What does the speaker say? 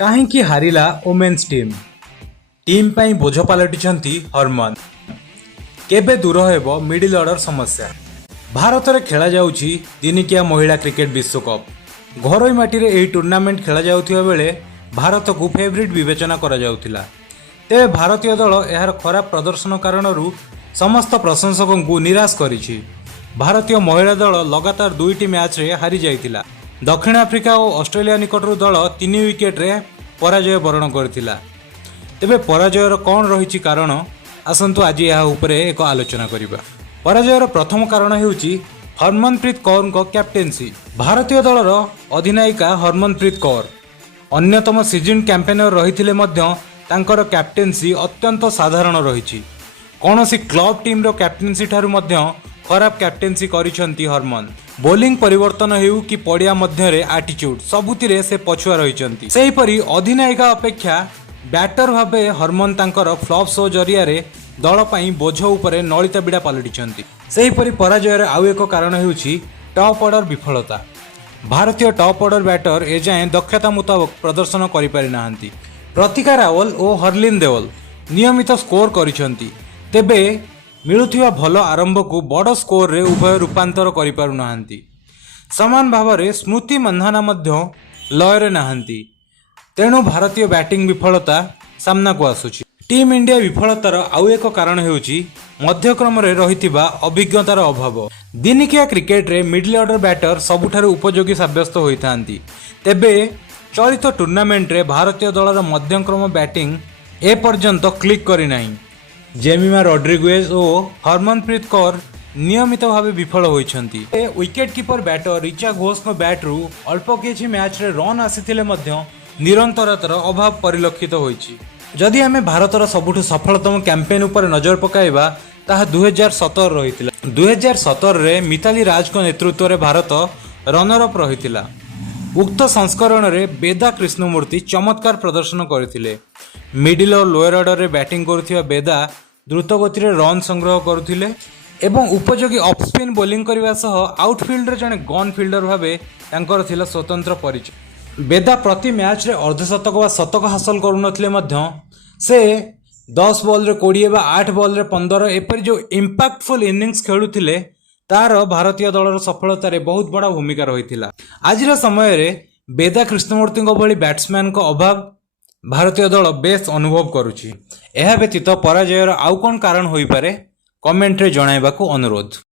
କାହିଁକି ହାରିଲା women's team ପାଇଁ ବୋଝ ପାଲଟିଛନ୍ତି ହରମନ। କେବେ ଦୂର ହେବ ମିଡିଲ ଅର୍ଡର ସମସ୍ୟା। ଭାରତରେ ଖେଳାଯାଉଛି ଦିନିକିଆ ମହିଳା କ୍ରିକେଟ ବିଶ୍ୱକପ୍। ଘରୋଇ ମାଟିରେ ଏହି ଟୁର୍ଣ୍ଣାମେଣ୍ଟ ଖେଳାଯାଉଥିବା ବେଳେ ଭାରତକୁ ଫେଭରିଟ୍ ବିବେଚନା କରାଯାଉଥିଲା। ତେବେ ଭାରତୀୟ ଦଳ ଏହାର ଖରାପ ପ୍ରଦର୍ଶନ କାରଣରୁ ସମସ୍ତ ପ୍ରଶଂସକଙ୍କୁ ନିରାଶ କରିଛି। ଭାରତୀୟ ମହିଳା ଦଳ ଲଗାତାର 2ଟି ମ୍ୟାଚ୍ରେ ହାରିଯାଇଥିଲା। ଦକ୍ଷିଣ ଆଫ୍ରିକା ଓ ଅଷ୍ଟ୍ରେଲିଆ ନିକଟରୁ ଦଳ 3 ୱିକେଟରେ ପରାଜୟ ବରଣ କରିଥିଲା। ତେବେ ପରାଜୟର କ'ଣ ରହିଛି କାରଣ? ଆସନ୍ତୁ ଆଜି ଏହା ଉପରେ ଏକ ଆଲୋଚନା କରିବା। ପରାଜୟର ପ୍ରଥମ କାରଣ ହେଉଛି ହରମନପ୍ରୀତ କୌରଙ୍କ କ୍ୟାପ୍ଟେନ୍ସି। ଭାରତୀୟ ଦଳର ଅଧିନାୟିକା ହରମନପ୍ରୀତ କୌର ଅନ୍ୟତମ ସିଜନ୍ କ୍ୟାମ୍ପେନର ରହିଥିଲେ ମଧ୍ୟ ତାଙ୍କର କ୍ୟାପ୍ଟେନ୍ସି ଅତ୍ୟନ୍ତ ସାଧାରଣ ରହିଛି। କୌଣସି କ୍ଲବ ଟିମ୍ର କ୍ୟାପ୍ଟେନ୍ସି ଠାରୁ ମଧ୍ୟ ଖରାପ କ୍ୟାପ୍ଟେନ୍ସି କରିଛନ୍ତି ହରମନ। ବୋଲିଂ ପରିବର୍ତ୍ତନ ହେଉ କି ପଡ଼ିଆ ମଧ୍ୟରେ ଆଟିଚ୍ୟୁଡ୍, ସବୁଥିରେ ସେ ପଛୁଆ ରହିଛନ୍ତି। ସେହିପରି ଅଧିନାୟିକା ଅପେକ୍ଷା ବ୍ୟାଟର ଭାବେ ହରମନ ତାଙ୍କର ଫ୍ଲପ୍ ଶୋ ଜରିଆରେ ଦଳ ପାଇଁ ବୋଝ ଉପରେ ନଳିତା ବିଡ଼ା ପାଲଟିଛନ୍ତି। ସେହିପରି ପରାଜୟର ଆଉ ଏକ କାରଣ ହେଉଛି ଟପ୍ ଅର୍ଡର ବିଫଳତା। ଭାରତୀୟ ଟପ୍ ଅର୍ଡର ବ୍ୟାଟର ଏଯାଏଁ ଦକ୍ଷତା ମୁତାବକ ପ୍ରଦର୍ଶନ କରିପାରିନାହାନ୍ତି। ପ୍ରତିକା ରାୱଲ ଓ ହରଲିନ ଦେଓଲ ନିୟମିତ ସ୍କୋର କରିଛନ୍ତି, ତେବେ ମିଳୁଥିବା ଭଲ ଆରମ୍ଭକୁ ବଡ଼ ସ୍କୋରରେ ଉଭୟ ରୂପାନ୍ତର କରିପାରୁନାହାନ୍ତି। ସମାନ ଭାବରେ ସ୍ମୃତି ମନ୍ଧାନା ମଧ୍ୟ ଲୟରେ ନାହାନ୍ତି। ତେଣୁ ଭାରତୀୟ ବ୍ୟାଟିଂ ବିଫଳତା ସାମ୍ନାକୁ ଆସୁଛି। ଟିମ୍ ଇଣ୍ଡିଆ ବିଫଳତାର ଆଉ ଏକ କାରଣ ହେଉଛି ମଧ୍ୟକ୍ରମରେ ରହିଥିବା ଅଭିଜ୍ଞତାର ଅଭାବ। ଦିନିକିଆ କ୍ରିକେଟରେ ମିଡିଲ ଅର୍ଡର ବ୍ୟାଟର ସବୁଠାରୁ ଉପଯୋଗୀ ସାବ୍ୟସ୍ତ ହୋଇଥାନ୍ତି। ତେବେ ଚଳିତ ଟୁର୍ଣ୍ଣାମେଣ୍ଟରେ ଭାରତୀୟ ଦଳର ମଧ୍ୟକ୍ରମ ବ୍ୟାଟିଂ ଏପର୍ଯ୍ୟନ୍ତ କ୍ଲିକ୍ କରିନାହିଁ। ଜେମିମା ରୋଡ୍ରିଗୁଏଜ ଓ ହରମନପ୍ରୀତ କୌର ନିୟମିତ ଭାବେ ବିଫଳ ହୋଇଛନ୍ତି। ୱିକେଟ୍ କିପର ବ୍ୟାଟର ରିଚା ଘୋଷଙ୍କ ବ୍ୟାଟ୍ରୁ ଅଳ୍ପ କିଛି ମ୍ୟାଚ୍ରେ ରନ୍ ଆସିଥିଲେ ମଧ୍ୟ ନିରନ୍ତରତାର ଅଭାବ ପରିଲକ୍ଷିତ ହୋଇଛି। ଯଦି ଆମେ ଭାରତର ସବୁଠୁ ସଫଳତମ କ୍ୟାମ୍ପେନ୍ ଉପରେ ନଜର ପକାଇବା ତାହା 2017 ରହିଥିଲା। 2017ରେ ମିତାଲି ରାଜଙ୍କ ନେତୃତ୍ୱରେ ଭାରତ ରନର ଅପ୍ ରହିଥିଲା। ଉକ୍ତ ସଂସ୍କରଣରେ ବେଦା କ୍ରିଷ୍ଣମୂର୍ତ୍ତି ଚମତ୍କାର ପ୍ରଦର୍ଶନ କରିଥିଲେ। ମିଡିଲ ଓ ଲୋୟର ଅର୍ଡରରେ ବ୍ୟାଟିଂ କରୁଥିବା ବେଦା ଦ୍ରୁତଗତିରେ ରନ୍ ସଂଗ୍ରହ କରୁଥିଲେ ଏବଂ ଉପଯୋଗୀ ଅଫ୍ ସ୍ପିନ୍ ବୋଲିଂ କରିବା ସହ ଆଉଟଫିଲ୍ଡରେ ଜଣେ ଗନ୍ ଫିଲ୍ଡର ଭାବେ ତାଙ୍କର ଥିଲା ସ୍ୱତନ୍ତ୍ର ପରିଚୟ। ବେଦା ପ୍ରତି ମ୍ୟାଚ୍ରେ ଅର୍ଦ୍ଧଶତକ ବା ଶତକ ହାସଲ କରୁନଥିଲେ ମଧ୍ୟ ସେ 10 ବଲ୍ରେ 20 ବା 8 ବଲ୍ରେ 15 ଏପରି ଯେଉଁ ଇମ୍ପାକ୍ଟଫୁଲ୍ ଇନିଂସ୍ ଖେଳୁଥିଲେ ତାହାର ଭାରତୀୟ ଦଳର ସଫଳତାରେ ବହୁତ ବଡ଼ ଭୂମିକା ରହିଥିଲା। ଆଜିର ସମୟରେ ବେଦା କ୍ରିଷ୍ଣମୂର୍ତ୍ତିଙ୍କ ଭଳି ବ୍ୟାଟ୍ସମ୍ୟାନଙ୍କ ଅଭାବ ଭାରତୀୟ ଦଳ ବେଶ୍ ଅନୁଭବ କରୁଛି। ଏହା ବ୍ୟତୀତ ପରାଜୟର ଆଉ କ'ଣ କାରଣ ହୋଇପାରେ କମେଣ୍ଟରେ ଜଣାଇବାକୁ ଅନୁରୋଧ।